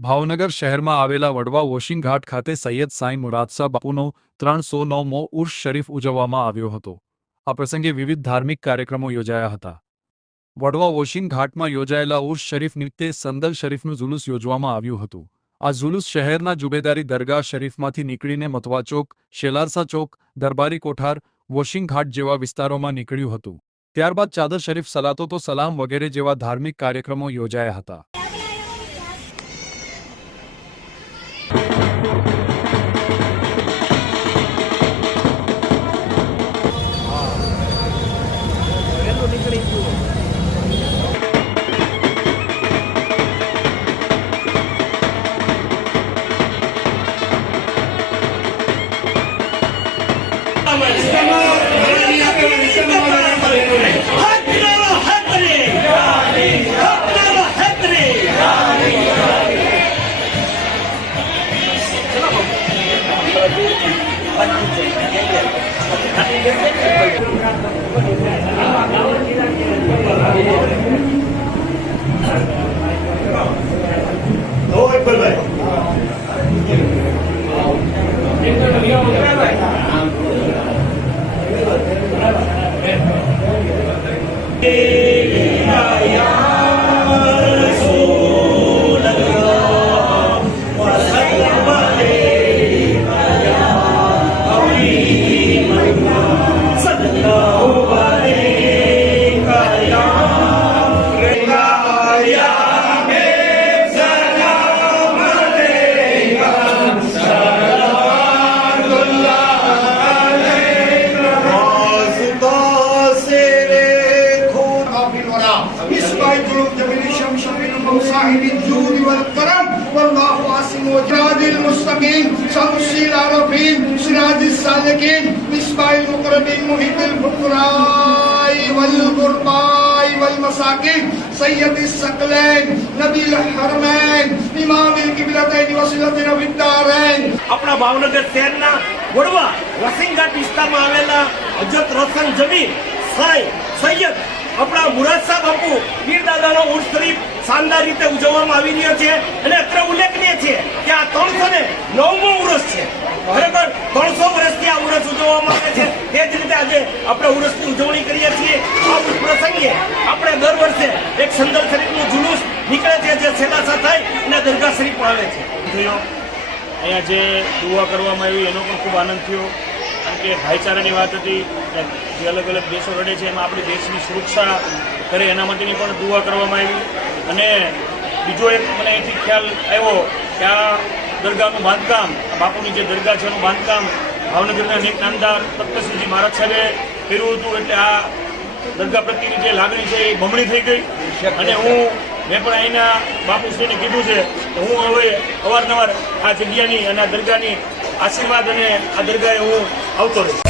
ભાવનગર શહેરમાં આવેલા વડવા વોશિંગ ઘાટ ખાતે સૈયદ સાંઈ મુરાદશા બાપુનો 309મો ઉર્સ શરીફ ઉજવવામાં આવ્યો હતો। આ પ્રસંગે વિવિધ ધાર્મિક કાર્યક્રમો યોજાયા હતા। વડવા વોશિંગ ઘાટમાં યોજાયેલા ઉર્સ શરીફ નિમિત્તે સંદલ શરીફનું જુલુસ યોજવામાં આવ્યું હતું। આ જુલુસ શહેરના જુબેદારી દરગાહ શરીફમાંથી નીકળીને મતવા ચોક, શેલારસા ચોક, દરબારી કોઠાર, વોશિંગ ઘાટ જેવા વિસ્તારોમાં નીકળ્યું હતું। ત્યારબાદ ચાદર શરીફ, સલાતો તો સલામ વગેરે જેવા ધાર્મિક કાર્યક્રમો યોજાયા હતા। अपना भावनगर शहर वडवा वॉशिंग घाट विस्तार में आवेला हजरत रोशन जमीन सैयद अपना मुरादशा बापू पीर दादा उर्स शरीफ शानदार रीते उजवવામાં આવી રહ્યો છે અને અત્રે ઉલ્લેખનીય છે કે આ 309મો ઉર્સ છે। ખરેખર 300 વર્ષથી આ ઉર્સ ઉજવવામાં આવે છે। તે જ રીતે આજે આપણે ઉર્સની ઉજવણી કરીએ છીએ। આ પ્રસંગે આપણે દર વર્ષે એક સંદલ શરીફનું જુલુસ નીકળે છે જે સેલાસા થાય અને દરગાહ શરીફ આવે છે। અહીંયા જે દુઆ કરવામાં આવી એનો પણ ખૂબ આનંદ થયો, કારણ કે ભાઈચારાની વાત હતી। જે અલગ અલગ દેશો રડે છે એમાં આપણી દેશની સુરક્ષા કરે એના માટેની પણ દુઆ કરવામાં આવી। અને બીજો એક મને અહીંથી ખ્યાલ આવ્યો કે આ દરગાહનું બાંધકામ, બાપુની જે દરગાહ છે એનું બાંધકામ ભાવનગરના અનેક નામદાર તખ્તશ્રીજી મહારાજ સાહેબે કર્યું હતું, એટલે આ દરગાહ પ્રત્યેની જે લાગણી છે એ બમણી થઈ ગઈ। અને મેં પણ અહીંના બાપુશ્રીને કીધું છે કે હું હવે અવારનવાર આ જગ્યાની અને આ દરગાહની આશીર્વાદ અને આ દરગાહે હું આવતો રહીશ।